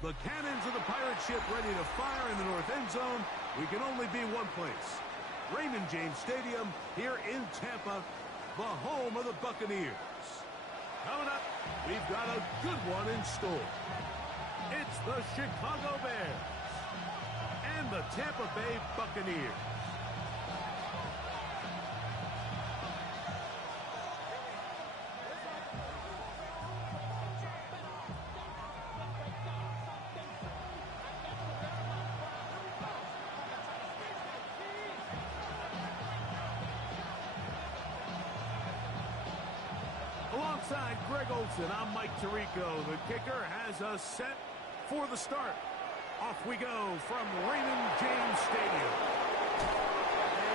The cannons of the pirate ship ready to fire in the north end zone. We can only be one place. Raymond James Stadium here in Tampa, the home of the Buccaneers. Coming up, we've got a good one in store. It's the Chicago Bears and the Tampa Bay Buccaneers. Alongside Greg Olsen, I'm Mike Tirico. The kicker has us set for the start. Off we go from Raymond James Stadium.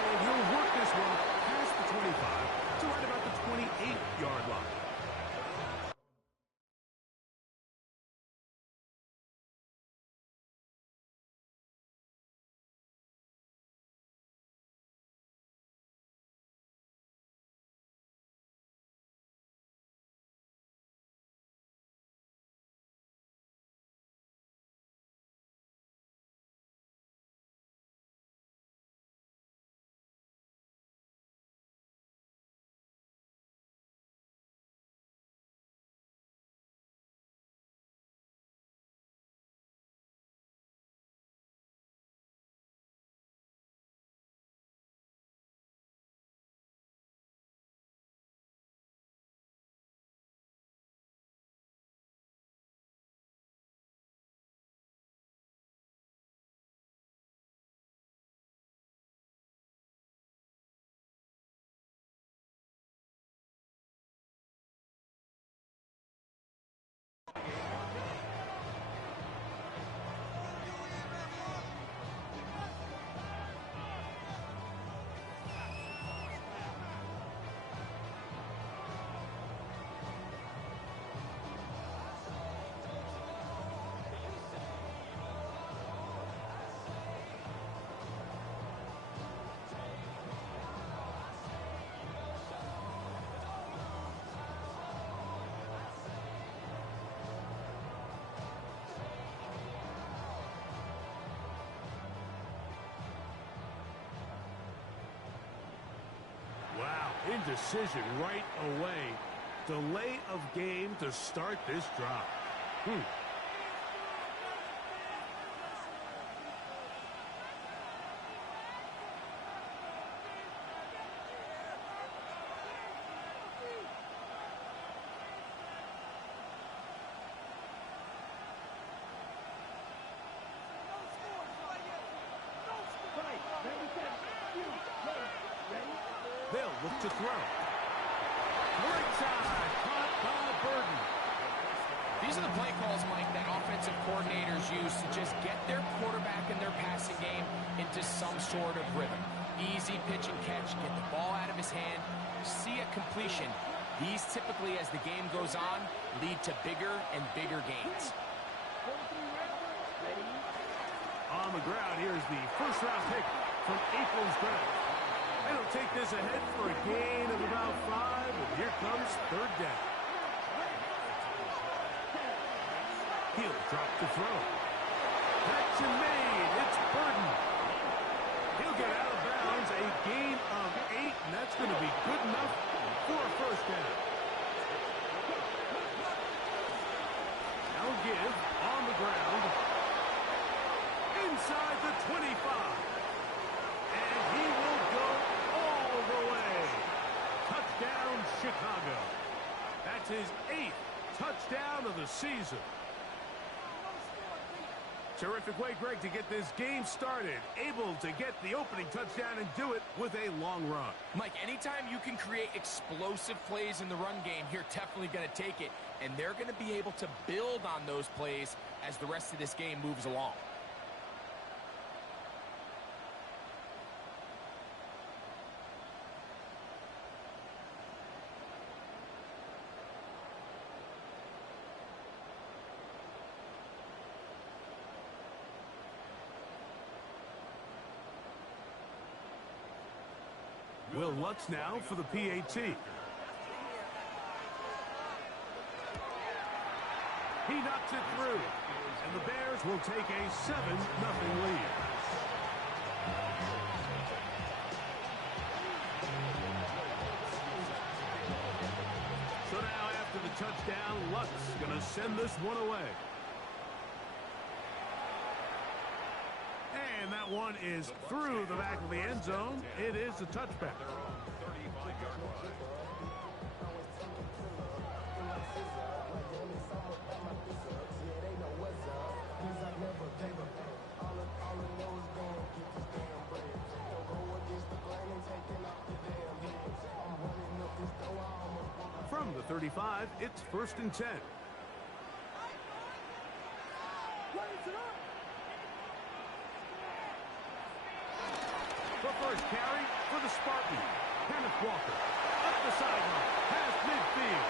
And he'll work this one past the 25 to right about the 28-yard line. Indecision right away. Delay of game to start this drive. They'll look to throw. Right side, caught by Burden. These are the play calls, Mike, that offensive coordinators use to just get their quarterback and their passing game into some sort of rhythm. Easy pitch and catch, get the ball out of his hand, see a completion. These typically, as the game goes on, lead to bigger and bigger gains. On the ground, here's the first-round pick from April's draft. It'll take this ahead for a gain of about 5, and here comes third down. He'll drop the throw. Catch and made. It's Burden. He'll get out of bounds, a gain of 8, and that's going to be good enough for a first down. Now give on the ground. Inside the 25. And he will go all the way. Touchdown, Chicago. That's his 8th touchdown of the season. Terrific way, Greg, to get this game started. Able to get the opening touchdown and do it with a long run. Mike, anytime you can create explosive plays in the run game, you're definitely going to take it. And they're going to be able to build on those plays as the rest of this game moves along. Will Lutz now for the PAT. He knocks it through. And the Bears will take a 7-0 lead. So now after the touchdown, Luck's going to send this one away. And that one is through the back of the end zone. It is a touchback. From the 35, it's 1st and 10. The first carry for the Spartans. Kenneth Walker up the sideline, past midfield,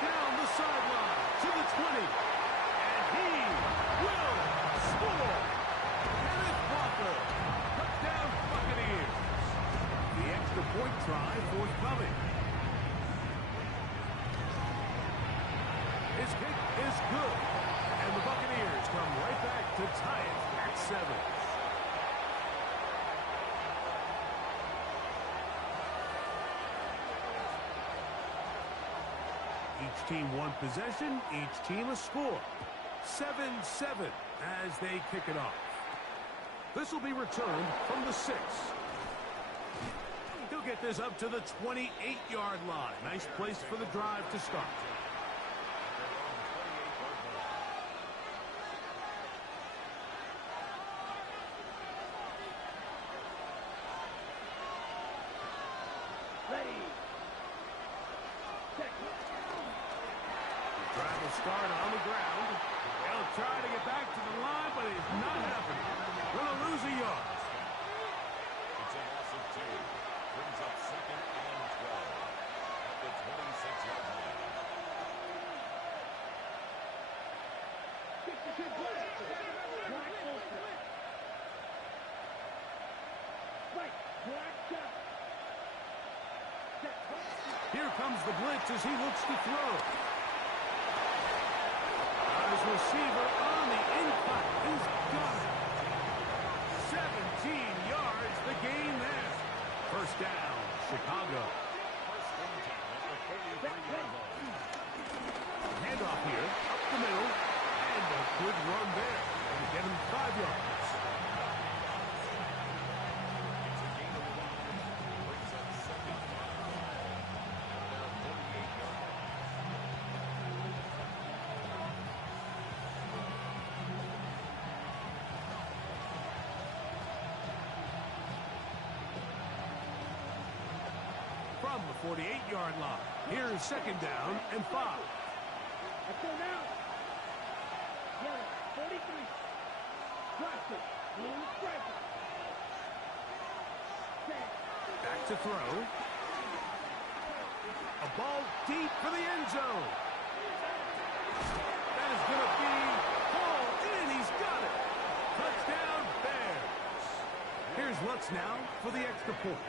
down the sideline to the 20, and he will score. Kenneth Walker, touchdown Buccaneers. The extra point try forthcoming. His kick is good, and the Buccaneers come right back to tie it at 7. Each team one possession, each team a score. 7-7 as they kick it off. This will be returned from the 6. He'll get this up to the 28-yard line. Nice place for the drive to start. Start on the ground. They'll try to get back to the line, but it's not happening. Going to lose a yard. It's a loss of 2. Brings up 2nd and 12 at the 26-yard line. Here comes the blitz as he looks to throw. His receiver on the incline. He's got it. 17 yards, the gain there. First down, Chicago. First and 10 at the 33-yard line. Handoff here, up the middle, and a good run there. And get him 5 yards. It's a gain of 1. Brings up 2nd and 5 at their 48-yard line. From the 48-yard line, here's 2nd down and 5. Let's go now. Yeah, 43. Drop it. Blue striker. Back to throw. A ball deep for the end zone. That is going to be hauled in. He's got it. Touchdown, Bears. Here's Lutz now for the extra point.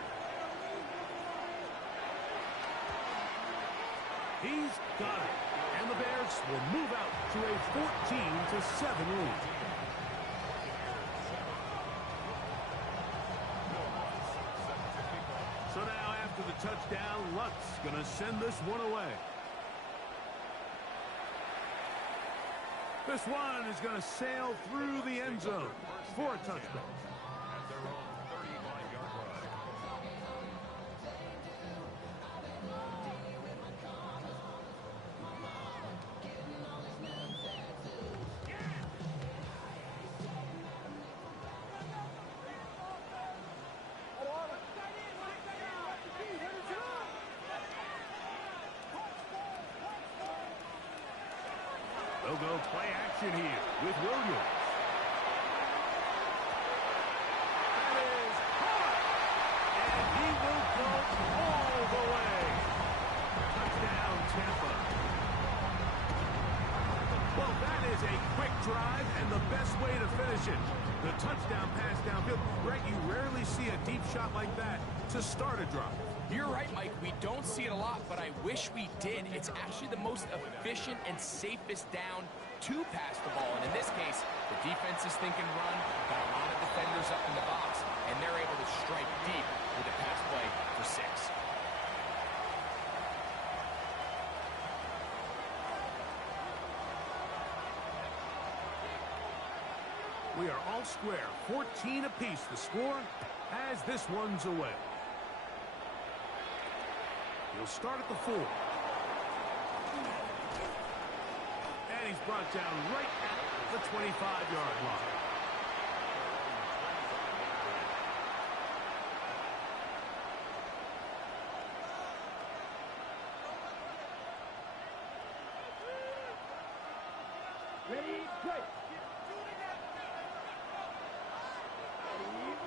He's got it. And the Bears will move out to a 14-7 lead. So now after the touchdown, Lutz going to send this one away. This one is going to sail through the end zone for a touchdown. At their own 35-yard line. They'll go play action here with Williams. That is hard. And he will go all the way. Touchdown, Tampa. Well, that is a quick drive and the best way to finish it. The touchdown pass downfield. Greg, you rarely see a deep shot like that to start a drive. You're right, Mike. We don't see it a lot, but I wish we did. It's actually the most efficient and safest down to pass the ball. And in this case, the defense is thinking run, got a lot of defenders up in the box, and they're able to strike deep with a pass play for 6. We are all square, 14 apiece the score as this one's away. He'll start at the 4. And he's brought down right at the 25-yard line. Ready, play.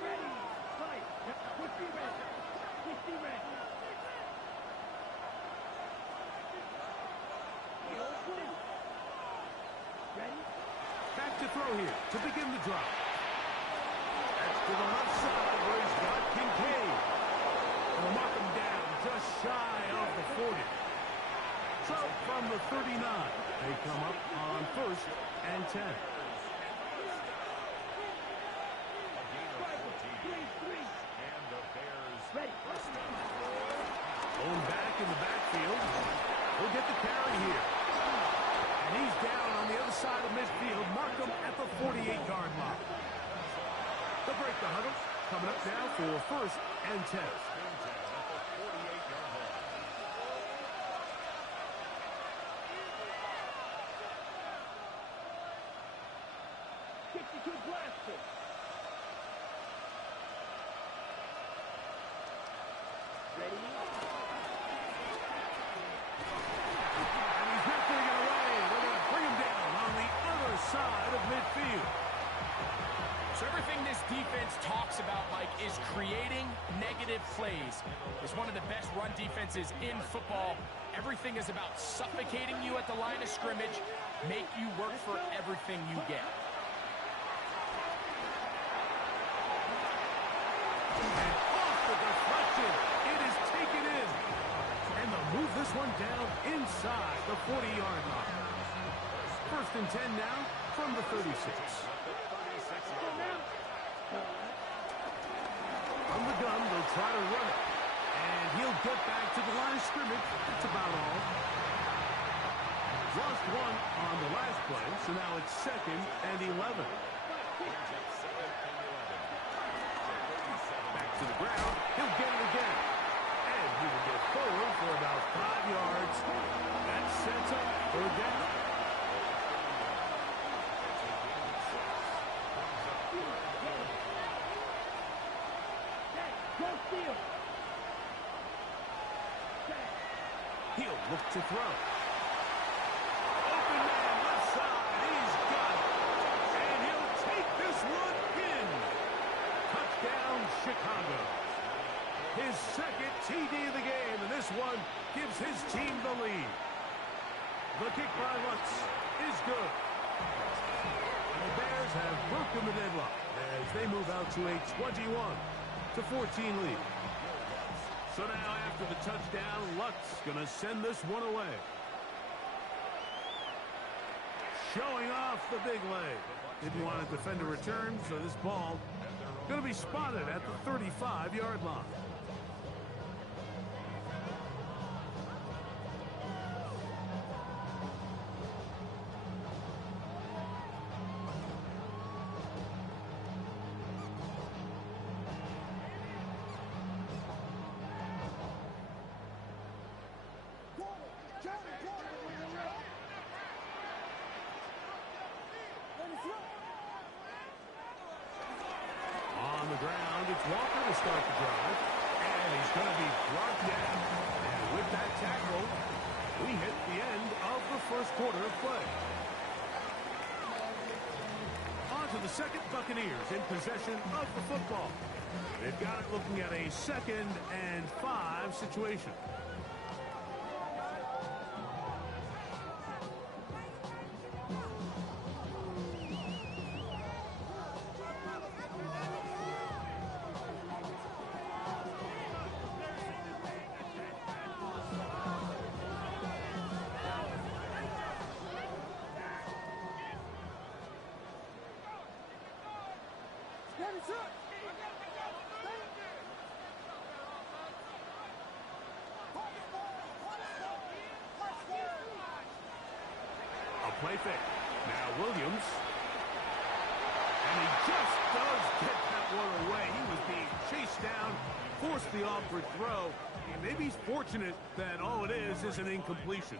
Ready, fight. 50 red. 50 red. Ready? Back to throw here to begin the drop. That's to the left side where he's got Kincaid. They'll knock him down just shy of the 40. So from the 39, they come up on 1st and 10. Ready. Going back in the backfield. He'll get the carry here. And he's down on the other side of midfield. Mark him at the 48-yard line. They'll break the huddle. Coming up now for 1st and 10. 62 blaster. Ready? And he's not going to get away. They're going to bring him down on the other side of midfield. So everything this defense talks about, Mike, is creating negative plays. It's one of the best run defenses in football. Everything is about suffocating you at the line of scrimmage, make you work for everything you get. And off the deflection. It is taken in. And they'll move this one down inside the 40-yard line. 1st and 10 now from the 36. From the gun, they'll try to run it. And he'll get back to the line of scrimmage. That's about all. Lost one on the last play, so now it's 2nd and 11. Back to the ground. He'll get it again. And he will get forward for about 5 yards. That sets up 3rd down. He'll look to throw. Open man, left side. He's got it. And he'll take this one in. Touchdown, Chicago. His 2nd TD of the game, and this one gives his team the lead. The kick by Lutz is good. And the Bears have broken the deadlock as they move out to a 21-14 lead. So now after the touchdown, Lutz going to send this one away. Showing off the big leg. Didn't want to defend a return, so this ball going to be spotted at the 35-yard line. On the ground, it's Walker to start the drive. And he's going to be brought down. And with that tackle, we hit the end of the 1st quarter of play. On to the 2nd, Buccaneers in possession of the football. They've got it looking at a 2nd and 5 situation. A play fake. Now Williams. And he just does get that one away. He was being chased down, forced the awkward throw. And maybe he's fortunate that all it is an incompletion.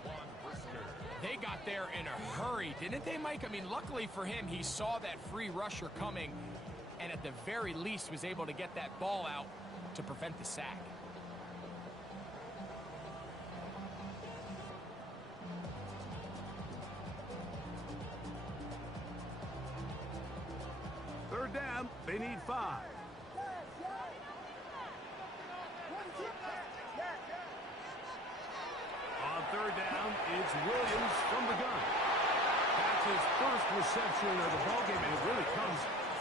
They got there in a hurry, didn't they, Mike? I mean, luckily for him, he saw that free rusher coming and at the very least was able to get that ball out to prevent the sack. Third down, they need 5. On third down, it's Williams from the gun. That's his first reception of the ballgame, and it really comes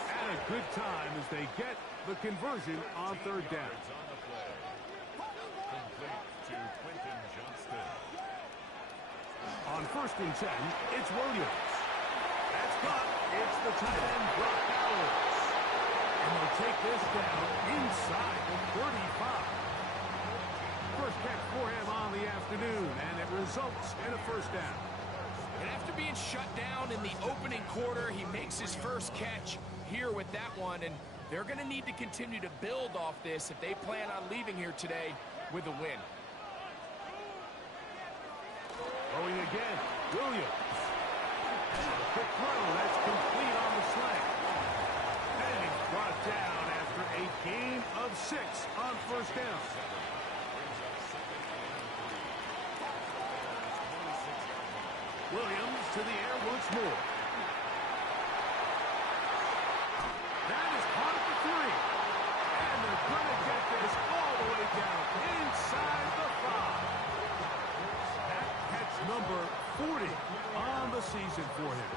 at a good time as they get the conversion on third down. On first and 10, it's Williams. That's caught. It's the tight end, Brock Bowers. And they'll take this down inside the 35. First catch for him on the afternoon, and it results in a first down. And after being shut down in the opening quarter, he makes his first catch here with that one, and they're going to need to continue to build off this if they plan on leaving here today with a win. Going again, Williams. Quick throw, that's complete on the slant. And he's brought down after a gain of 6 on first down. Williams to the air once more. That is caught at the 3. And they're going to get this all the way down inside the 5. That catch number 40 on the season for him.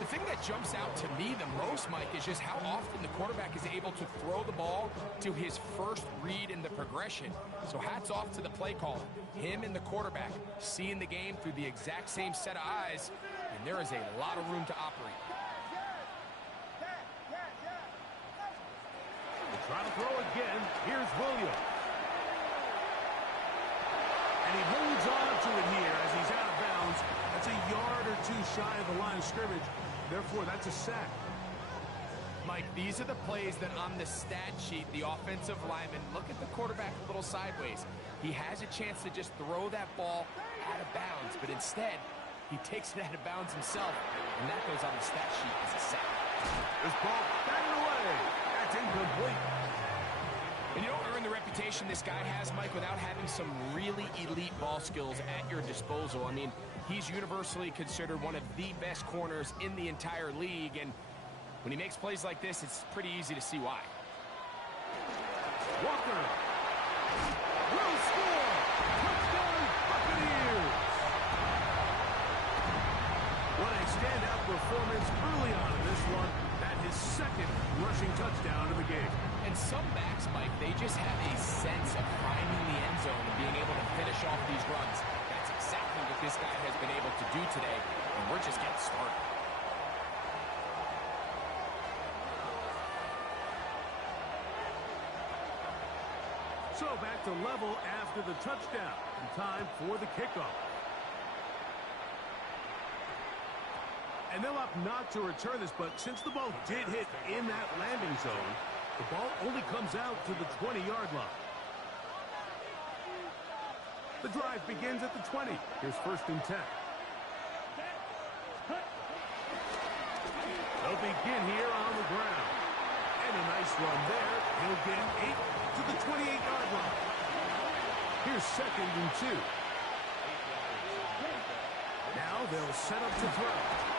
The thing that jumps out to me the most, Mike, is just how often the quarterback is able to throw the ball to his first read in the progression. So hats off to the play caller. Him and the quarterback seeing the game through the exact same set of eyes, and there is a lot of room to operate. They try to throw again. Here's Williams. And he holds on to it here as he's out of bounds. That's a yard or 2 shy of the line of scrimmage. Therefore, that's a sack. Mike, these are the plays that on the stat sheet, the offensive lineman, look at the quarterback a little sideways. He has a chance to just throw that ball out of bounds, but instead, he takes it out of bounds himself, and that goes on the stat sheet as a sack. This ball batted away. That's incomplete. And you don't earn the reputation this guy has, Mike, without having some really elite ball skills at your disposal. I mean, he's universally considered one of the best corners in the entire league, and when he makes plays like this, it's pretty easy to see why. Walker will score. Touchdown, Buccaneers. What a standout performance early on in this one. That his second rushing touchdown of the game. And some backs, Mike, they just have a sense of finding the end zone and being able to finish off these runs. That's exactly what this guy has been able to do today, and we're just getting started. So back to level after the touchdown. And time for the kickoff. And they'll opt not to return this, but since the ball did hit in that landing zone, the ball only comes out to the 20-yard line. The drive begins at the 20. Here's first and 10. They'll begin here on the ground. And a nice run there. He'll get 8 to the 28-yard line. Here's second and 2. Now they'll set up to throw.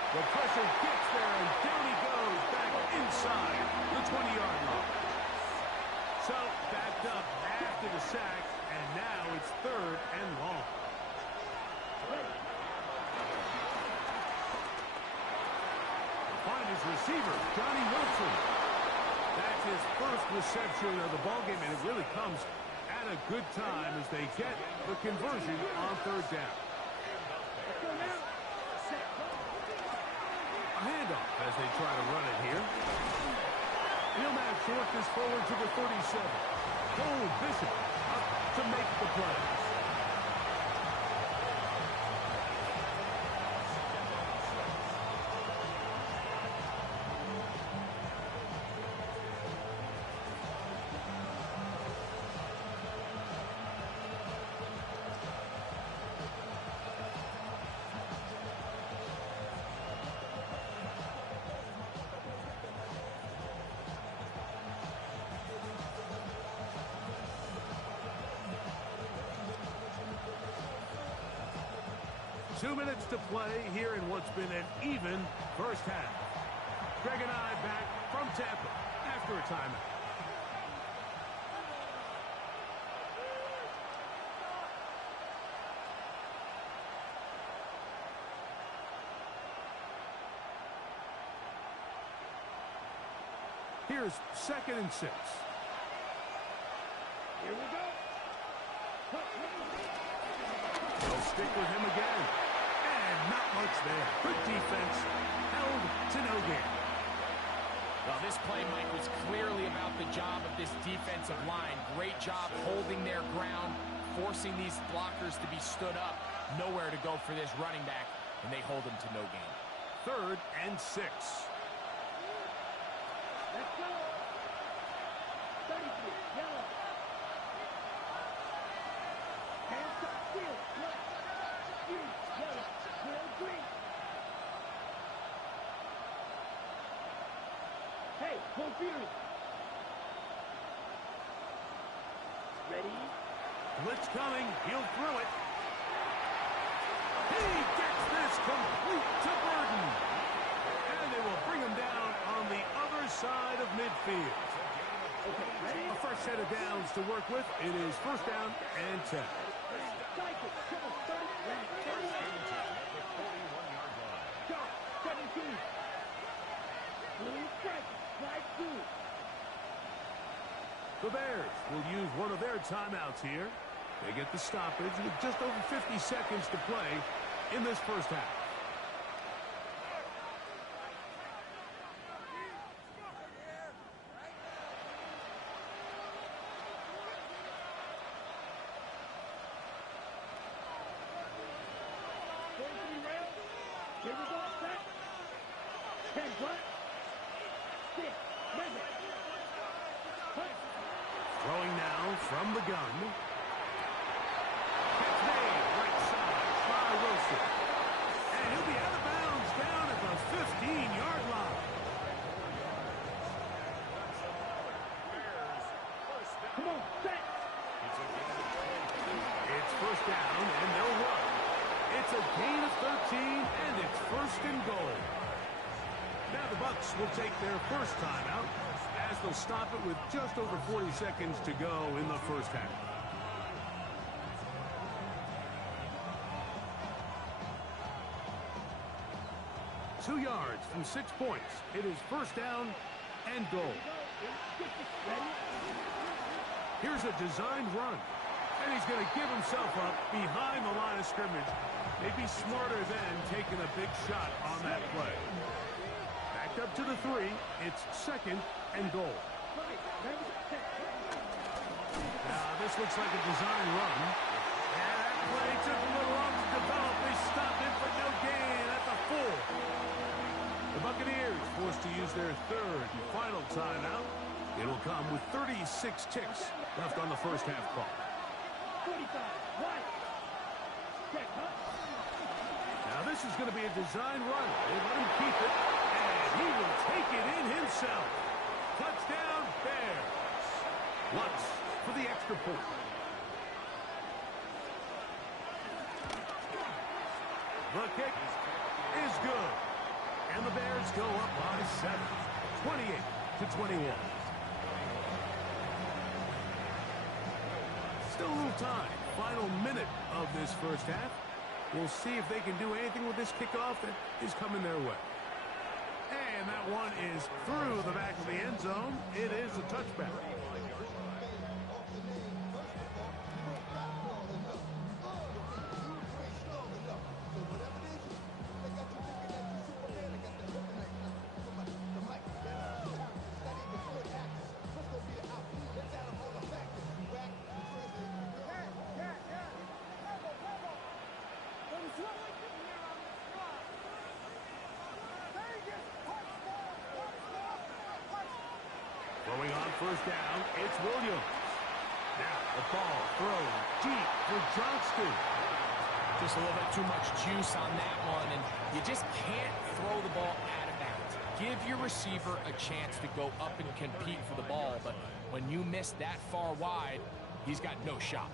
The pressure gets there, and down he goes back inside the 20-yard line. So backed up after the sack, and now it's third and long. Find his receiver, Johnny Wilson. That's his first reception of the ballgame, and it really comes at a good time as they get the conversion on third down. A handoff as they try to run it here. He'll now short this forward to the 37. Cole Bishop up to make the play. 2 minutes to play here in what's been an even first half. Greg and I back from Tampa after a timeout. Here's 2nd and 6. Here we go. They'll stick with him again. And not much there. Good defense. Held to no gain. Well, this play, Mike, was clearly about the job of this defensive line. Great job holding their ground, forcing these blockers to be stood up. Nowhere to go for this running back, and they hold him to no gain. 3rd and 6. Let's go. 33, yellow. Hands up, field, left. Green, yellow, yellow, green. Hey, full fury. Ready? Blitz coming. He'll throw it. He gets this complete to Burden. And they will bring him down on the other side of midfield. Okay, ready? A fresh set of downs to work with. It is 1st down and 10. Cycle, triple, 30, ready, 41-yard line. shot, 17. Blue strike, slide through. The Bears will use one of their timeouts here. They get the stoppage with just over 50 seconds to play in this first half. Here we go, set. 10 what? 6, measure. Cut. Throwing now from the gun. Catch made, right side, by Wilson. And he'll be out of bounds down at the 15-yard line. Come on, set. It's 1st down, and they'll run. It's a gain of 13, and it's 1st and goal. Now the Bucs will take their first timeout as they'll stop it with just over 40 seconds to go in the first half. Two yards from 6 points. It is 1st down and goal. Here's a designed run. And he's going to give himself up behind the line of scrimmage. Maybe smarter than taking a big shot on that play. Backed up to the 3. It's 2nd and goal. Now this looks like a design run. And that play took a little long to develop. They stopped it for no gain at the 4. The Buccaneers forced to use their 3rd and final timeout. It'll come with 36 ticks left on the first half clock. 45, right. Check, huh? Now this is going to be a design run. They let him keep it, and he will take it in himself. Touchdown, Bears. Lutz for the extra point. The kick is good. And the Bears go up by 7, 28-21. Still a little time. Final minute of this first half. We'll see if they can do anything with this kickoff that is coming their way. And that one is through the back of the end zone. It is a touchback. first down, it's Williams. Now the ball thrown deep for Johnston. Just a little bit too much juice on that one, and you just can't throw the ball out of bounds. Give your receiver a chance to go up and compete for the ball, but when you miss that far wide, he's got no shot.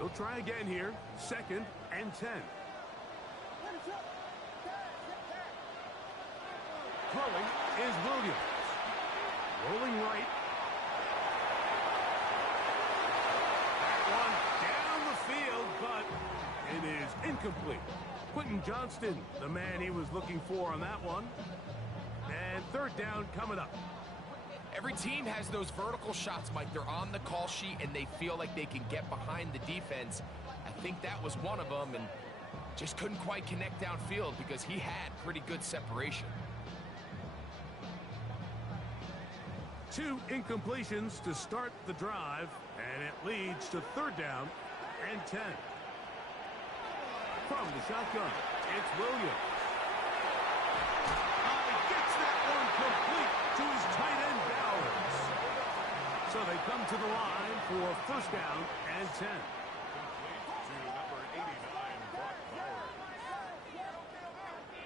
They'll try again here. 2nd and 10. Throwing is Williams. Rolling right. That one down the field, but it is incomplete. Quentin Johnston, the man he was looking for on that one. And 3rd down coming up. Every team has those vertical shots, Mike. They're on the call sheet, and they feel like they can get behind the defense. I think that was one of them, and just couldn't quite connect downfield because he had pretty good separation. 2 incompletions to start the drive, and it leads to 3rd down and 10. From the shotgun, it's Williams. Gets that one complete to his tight end, Bowers. So they come to the line for 1st down and 10. Complete to number 89, Brock Bowers.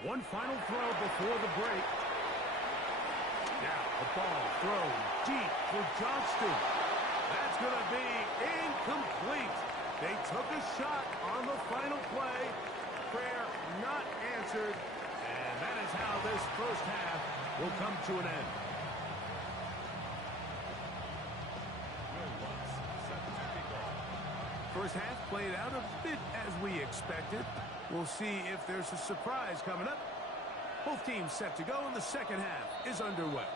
One final throw before the break. Now the ball thrown deep for Johnston. That's going to be incomplete. They took a shot on the final play. Prayer not answered. And that is how this first half will come to an end. First half played out a bit as we expected. We'll see if there's a surprise coming up. Both teams set to go, and the second half is underway.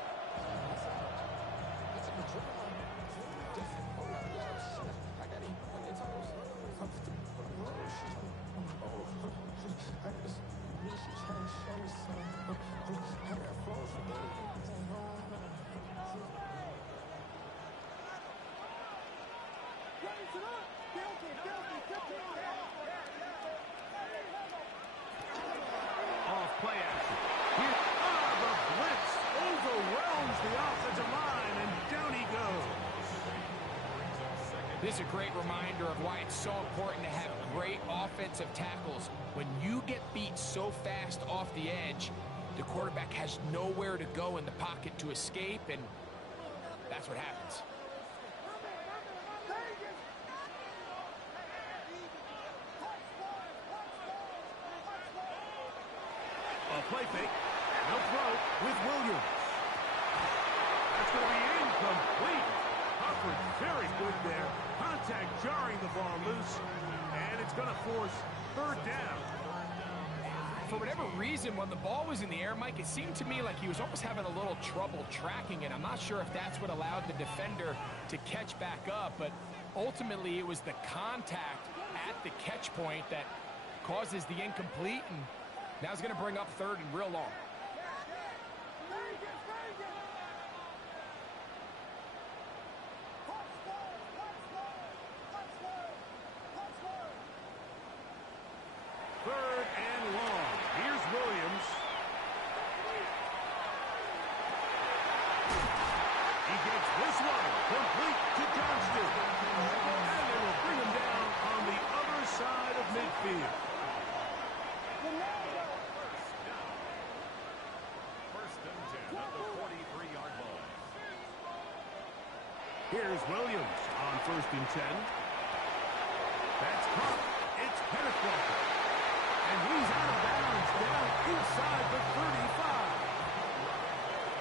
Off play action. Here, the blitz overwhelms the offensive line, and down he goes. This is a great reminder of why it's so important to have great offensive tackles. When you get beat so fast off the edge, the quarterback has nowhere to go in the pocket to escape, and that's what happens. A play fake. No throw with Williams. That's going to be incomplete. Hufford very good there. Contact jarring the ball loose. And it's going to force 3rd down. For whatever reason, when the ball was in the air, Mike, it seemed to me like he was almost having a little trouble tracking it. I'm not sure if that's what allowed the defender to catch back up, but ultimately it was the contact at the catch point that causes the incomplete, and now it's going to bring up 3rd and real long. Third and long. Here's Williams. He gets this one complete to Johnston. And they will bring him down on the other side of midfield. First and 10 at the 43-yard line. Here's Williams on 1st and 10. That's caught. It's Pettigrew. And he's out of bounds down inside the 35.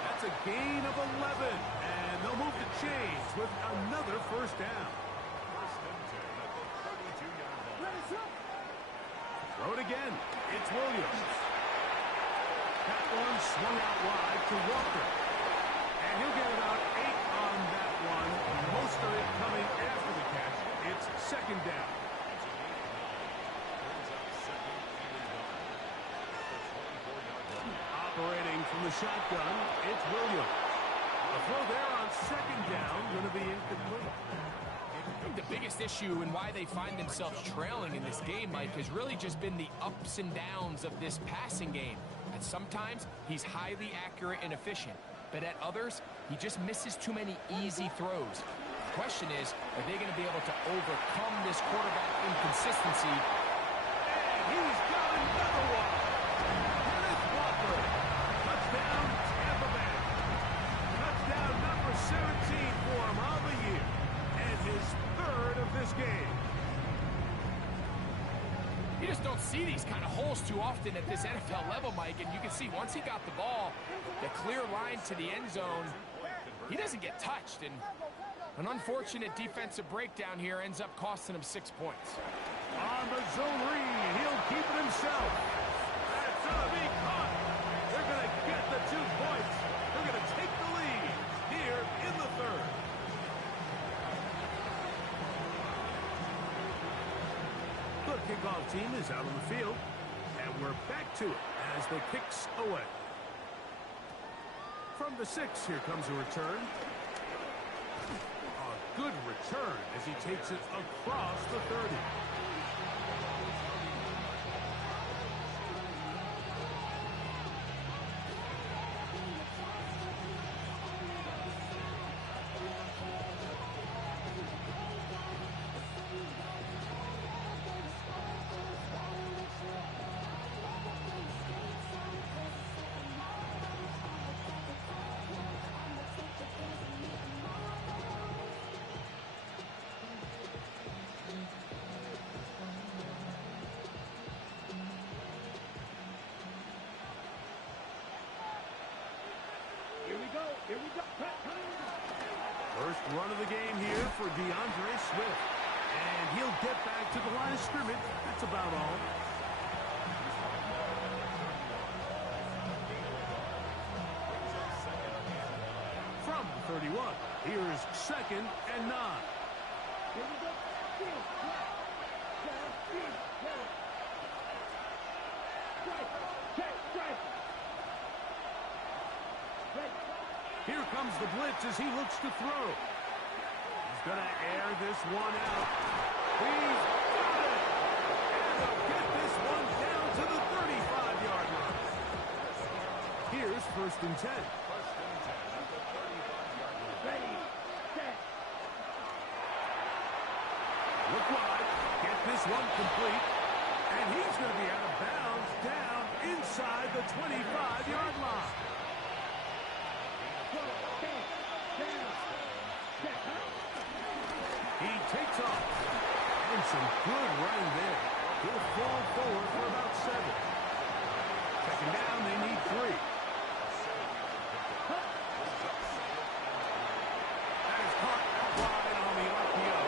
That's a gain of 11. And they'll move the chains with another 1st down. First and 10 at the 32-yard line. Throw it again. It's Williams. That one swung out wide to Walker. And he'll get about 8 on that one. Most of it coming after the catch. It's 2nd down. Operating from the shotgun, it's Williams. A throw there on 2nd down, going to be incomplete. think the biggest issue and why they find themselves trailing in this game, Mike, has really just been the ups and downs of this passing game. And sometimes he's highly accurate and efficient, but at others, he just misses too many easy throws. The question is, are they going to be able to overcome this quarterback inconsistency? And he's got another one. Kenneth Walker. Touchdown, Tampa Bay. Touchdown number 17 for him on the year. And his third of this game. You just don't see these kind of holes too often at this NFL level, Mike. And you can see once he got the ball, the clear line to the end zone, he doesn't get touched. And an unfortunate defensive breakdown here ends up costing him 6 points. On the zone read, he'll keep it himself. That's going to be caught. They're going to get the 2 points. They're going to take the lead here in the third. The kickoff team is out on the field, and we're back to it as the kicks away. From the 6, here comes a return. A good return as he takes it across the 30. Here we go. First run of the game here for DeAndre Swift. And he'll get back to the line of scrimmage. That's about all. From the 31, here's 2nd and 9. Here we go. Here comes the blitz as he looks to throw. He's going to air this one out. He's got it! And they'll get this one down to the 35-yard line. Here's 1st and 10. Ready, set. Look wide. Get this one complete. And he's going to be out of bounds down inside the 25-yard line. He takes off. And some good running there. He'll fall forward for about 7. 2nd down, they need 3. That is caught wide on the RPO.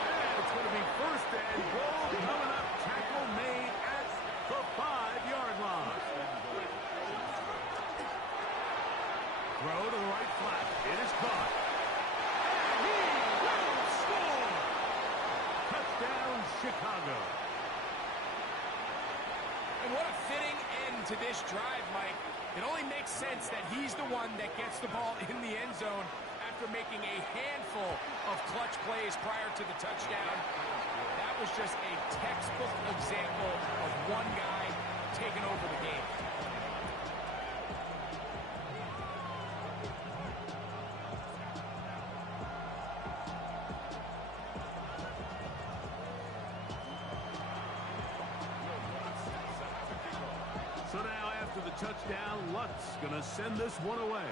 And it's going to be 1st and goal coming up. Tackle made at the 5-yard line. Throw to the right flat. It is caught. And he will score! Touchdown, Chicago. And what a fitting end to this drive, Mike. It only makes sense that he's the one that gets the ball in the end zone after making a handful of clutch plays prior to the touchdown. That was just a textbook example of one guy taking over the game. So now after the touchdown, Lutz going to send this one away.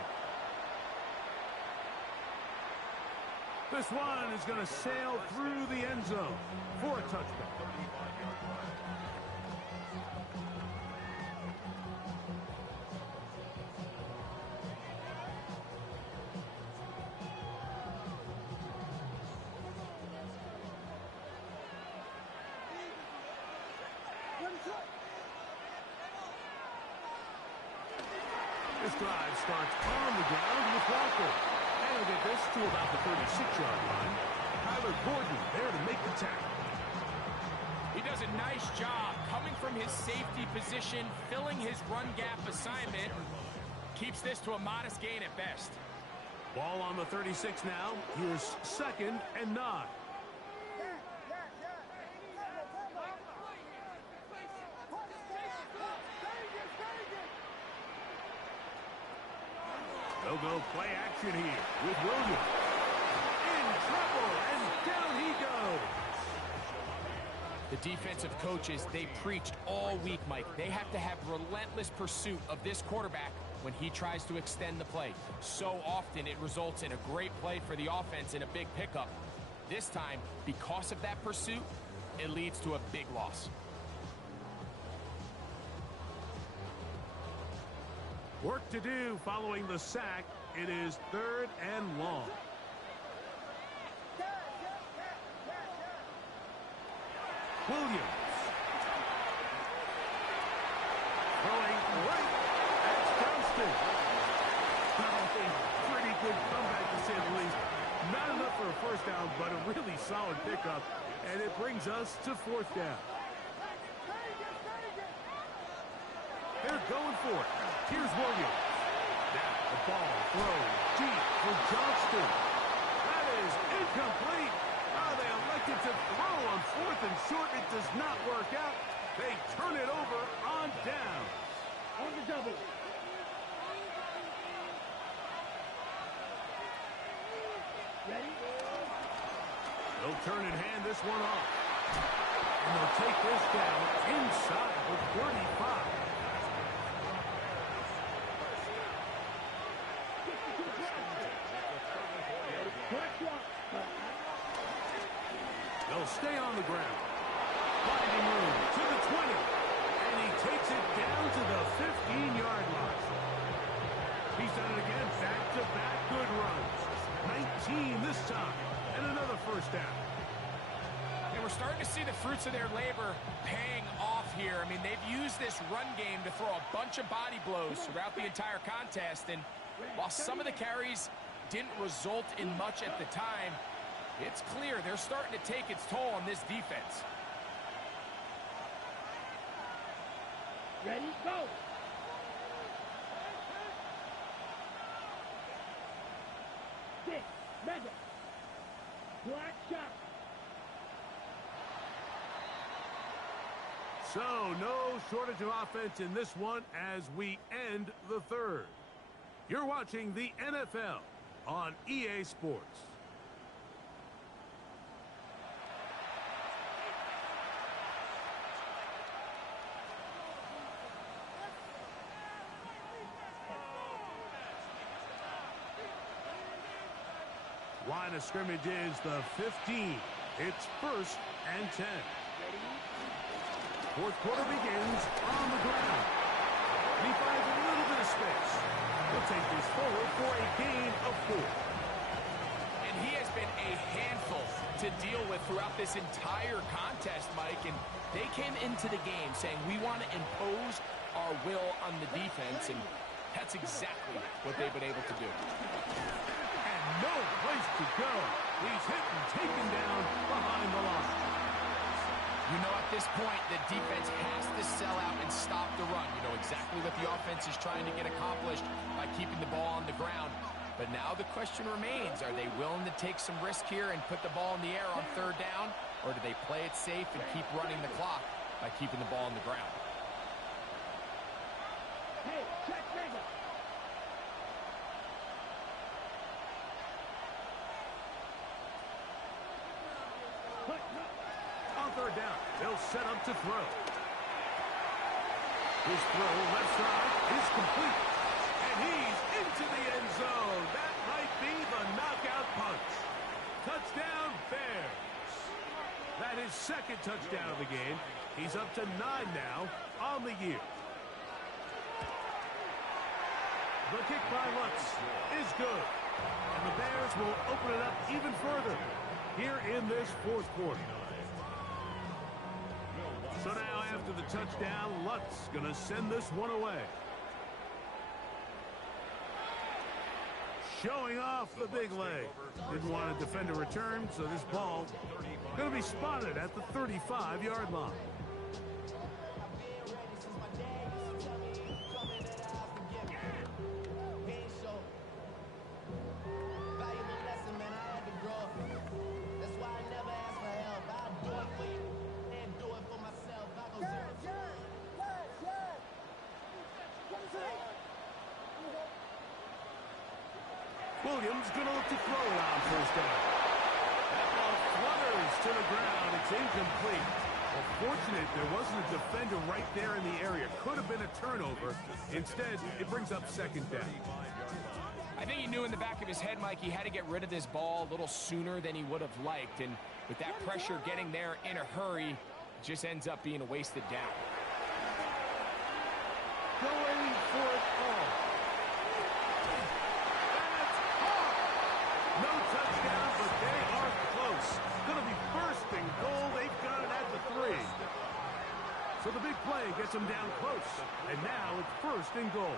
This one is going to sail through the end zone for a touchdown. This drive starts on the ground with Walker. And he'll get this to about the 36-yard line. Tyler Gordon there to make the tackle. He does a nice job coming from his safety position, filling his run gap assignment. Keeps this to a modest gain at best. Ball on the 36 now. Here's 2nd and 9. They'll go play action here with Williams. In trouble, and down he goes. The defensive coaches, they preached all week, Mike. They have to have relentless pursuit of this quarterback when he tries to extend the play. So often it results in a great play for the offense and a big pickup. This time, because of that pursuit, it leads to a big loss. Work to do following the sack. It is 3rd and long. Williams. Throwing right. That's Johnston. A pretty good comeback, to say the least. Not enough for a first down, but a really solid pickup. And it brings us to 4th down. They're going for it. Here's Williams. Now the ball thrown deep for Johnston. That is incomplete. Oh, they elected to throw on 4th and short. It does not work out. They turn it over on down. On the double. Ready? They'll turn and hand this one off. And they'll take this down inside the 35. They'll stay on the ground. Finding room to the 20. And he takes it down to the 15-yard line. He's done it again. Back-to-back good runs. 19 this time. And another first down. And we're starting to see the fruits of their labor paying off here. I mean, they've used this run game to throw a bunch of body blows throughout the entire contest. And while some of the carries didn't result in much at the time, it's clear they're starting to take its toll on this defense. Ready? Go! Six. Madden. Black shot. So, no shortage of offense in this one as we end the 3rd. You're watching the NFL on EA Sports. Line of scrimmage is the 15. It's 1st and 10. 4th quarter begins on the ground. He finds a little bit of space. He'll take this forward for a gain of 4. And he has been a handful to deal with throughout this entire contest, Mike. And they came into the game saying, we want to impose our will on the defense. And that's exactly what they've been able to do. And no place to go. He's hit and taken down behind the line. You know, at this point, the defense has to sell out and stop the run. You know exactly what the offense is trying to get accomplished by keeping the ball on the ground. But now the question remains, are they willing to take some risk here and put the ball in the air on 3rd down? Or do they play it safe and keep running the clock by keeping the ball on the ground? Hey, check Mega. On 3rd down, they'll set up to throw. His throw left side is complete. And he's into the end zone. That might be the knockout punch. Touchdown, Bears. That is 2nd touchdown of the game. He's up to 9 now on the year. The kick by Lutz is good. And the Bears will open it up even further here in this 4th quarter. So now after the touchdown, Lutz going to send this one away. Showing off the big leg. Didn't want to defend a return, so this ball going to be spotted at the 35-yard line. Williams going to look to throw it on first down. That ball flutters to the ground. It's incomplete. Well, fortunate there wasn't a defender right there in the area. Could have been a turnover. Instead, it brings up second down. I think he knew in the back of his head, Mike, he had to get rid of this ball a little sooner than he would have liked. And with that pressure getting there in a hurry, it just ends up being a wasted down. Going for it all. That's hard. No touchdown, but they are close. Going to be first and goal. They've got it at the 3. So the big play gets them down close. And now it's first and goal.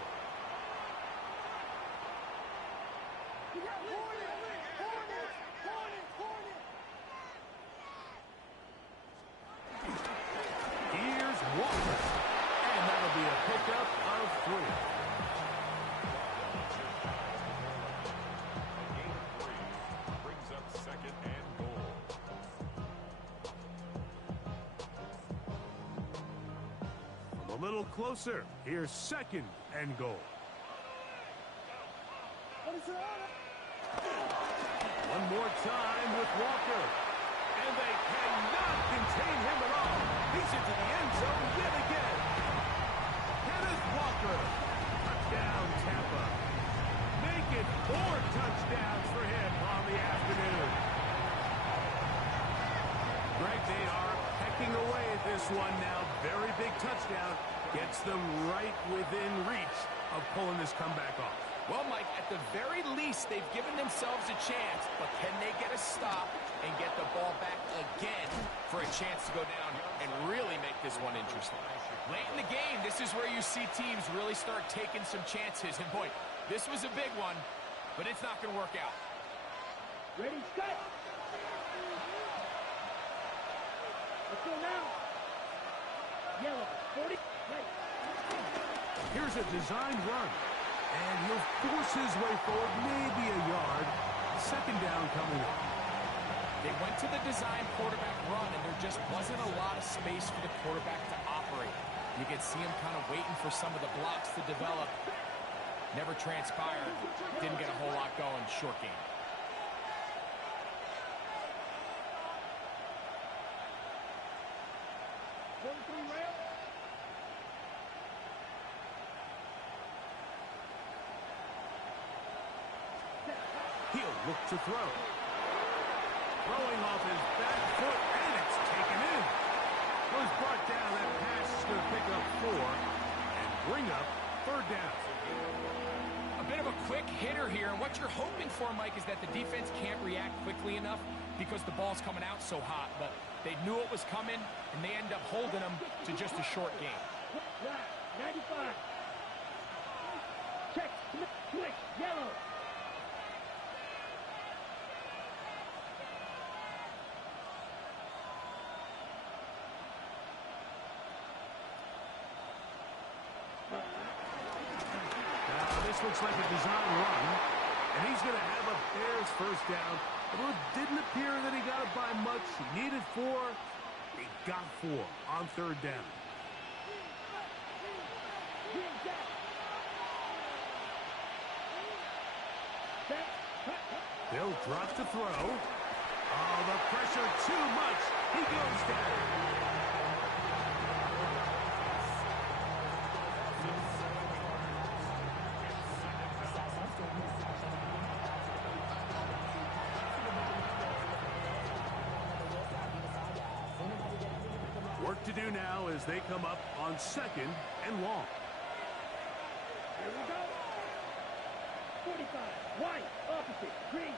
Here's Walker. And that'll be a pickup of 3. Game 3 brings up second and goal. From a little closer, here's second and goal. One more time with Walker. And they cannot contain him at all. He's into the end zone yet again. Kenneth Walker. Touchdown, Tampa. Make it 4 touchdowns for him on the afternoon. Greg, they are pecking away at this one now. Very big touchdown. Gets them right within reach of pulling this comeback off. Well, Mike, at the very least, they've given themselves a chance, but can they get a stop and get the ball back again for a chance to go down and really make this one interesting? Late in the game, this is where you see teams really start taking some chances. And, boy, this was a big one, but it's not going to work out. Ready, set. Let's go now. Yellow, 40. Right. Here's a designed run. And he'll force his way forward, maybe a yard. Second down coming up. They went to the design quarterback run, and there just wasn't a lot of space for the quarterback to operate. You could see him kind of waiting for some of the blocks to develop. Never transpired. Didn't get a whole lot going. Short game. He'll look to throw. Throwing off his back foot, and it's taken in. Was brought down. That pass is going to pick up 4 and bring up third down. A bit of a quick hitter here, and what you're hoping for, Mike, is that the defense can't react quickly enough because the ball's coming out so hot, but they knew it was coming, and they end up holding them to just a short game. 95. Check, switch, yellow. This looks like a design run, and he's going to have a Bears first down. Although it didn't appear that he got it by much. He needed 4. He got 4 on third down. They'll drop to throw. Oh, the pressure too much. He goes down. Work to do now as they come up on second and long. Here we go. 45. White. Opposite. Green.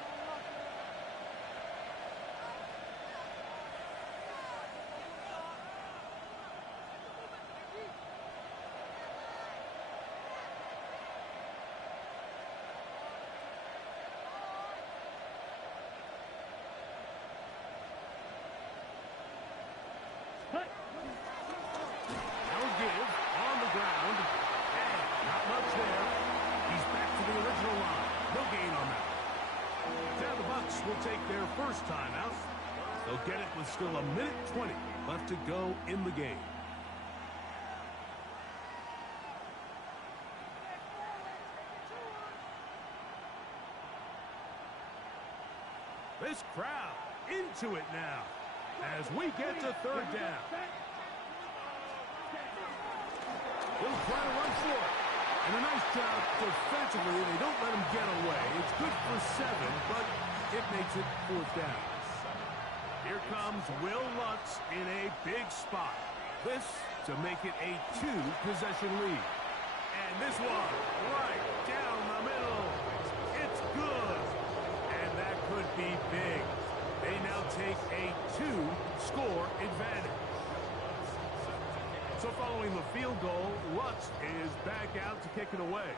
Hut. Now give on the ground. And not much there. He's back to the original line. No gain on that. Now the Bucs will take their first timeout. They'll get it with still a minute 20 left to go in the game. This crowd into it now as we get to third down. He'll try to run for it. And a nice job defensively. They don't let him get away. It's good for 7, but it makes it fourth down. Here comes Will Lutz in a big spot. This to make it a 2-possession lead. And this one right down the middle. It's good. And that could be big. They now take a 2-score advantage. So following the field goal, Lutz is back out to kick it away.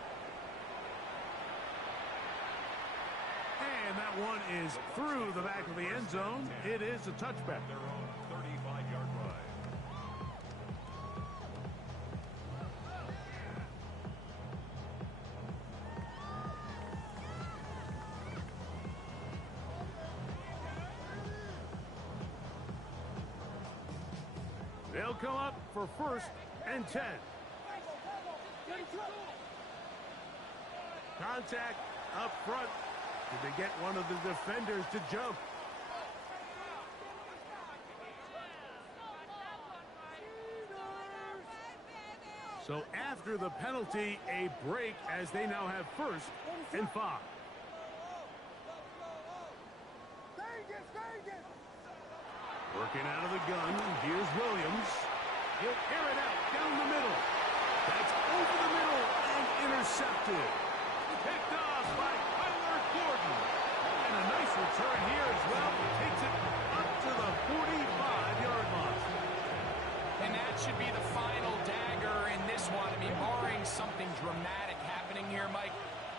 And that one is through the back of the end zone. It is a touchback. Their own 35-yard line. They'll come up for 1st and 10. Contact up front. Did they get one of the defenders to jump? So after the penalty, a break as they now have 1st and 5. Working out of the gun, here's Williams. He'll air it out down the middle. That's over the middle and intercepted. Picked off by Tyler Gordon. And a nice return here as well. Takes it up to the 45-yard line. And that should be the final dagger in this one. I mean, barring something dramatic happening here, Mike,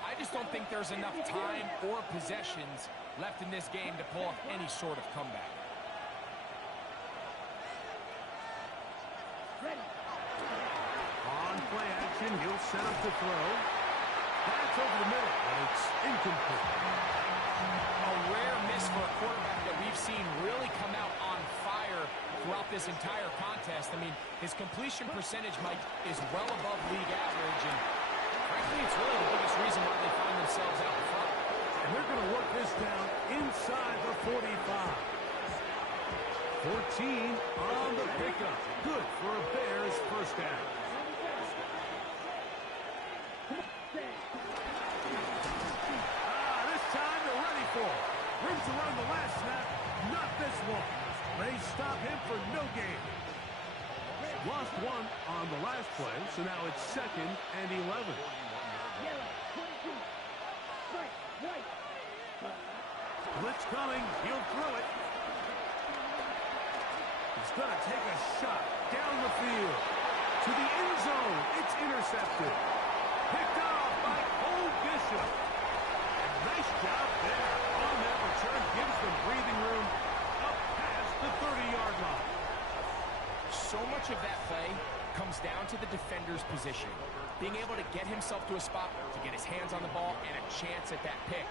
I just don't think there's enough time or possessions left in this game to pull off any sort of comeback. On play action, he'll set up to throw. That's over the middle, but it's incomplete. A rare miss for a quarterback that we've seen really come out on fire throughout this entire contest. I mean, his completion percentage, Mike, is well above league average, and frankly, it's really the biggest reason why they find themselves out in front. And they're going to work this down inside the 45. 14 on the pickup. Good for a Bears first down. This time they're ready for it. Room to run the last snap. Not this one. They stop him for no gain. Lost 1 on the last play, so now it's 2nd and 11. Blitz coming. He'll throw it. He's going to take a shot down the field to the end zone. It's intercepted. Picked off by Cole Bishop. Nice job there on that return. Gives them breathing room up past the 30-yard line. So much of that play comes down to the defender's position. Being able to get himself to a spot to get his hands on the ball and a chance at that pick.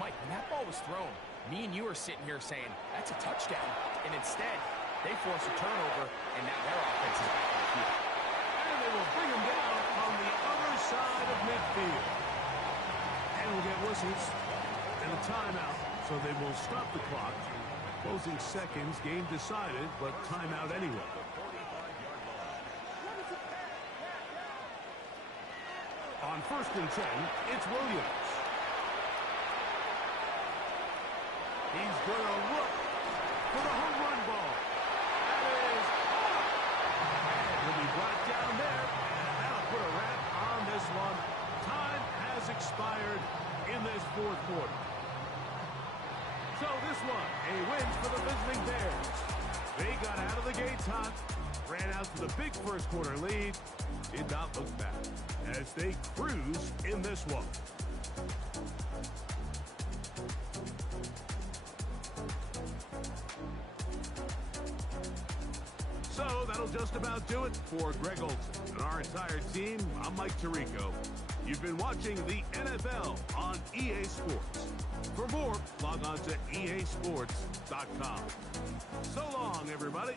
Mike, when that ball was thrown, me and you are sitting here saying, that's a touchdown. And instead, they force a turnover, and now their offense is back on the field. And they will bring him down on the other side of midfield. And we'll get whistles and a timeout, so they will stop the clock. Closing seconds, game decided, but timeout anyway. On 1st and 10, it's Williams. He's going to look for the home run ball. That is up. He'll be brought down there, and that'll put a wrap on this one. Time has expired in this 4th quarter. So this one, a win for the visiting Bears. They got out of the gates hot, ran out to the big 1st quarter lead, did not look back as they cruise in this one. So that'll just about do it for Greg Olson and our entire team. I'm Mike Tirico. You've been watching the NFL on EA Sports. For more, log on to easports.com. So long, everybody.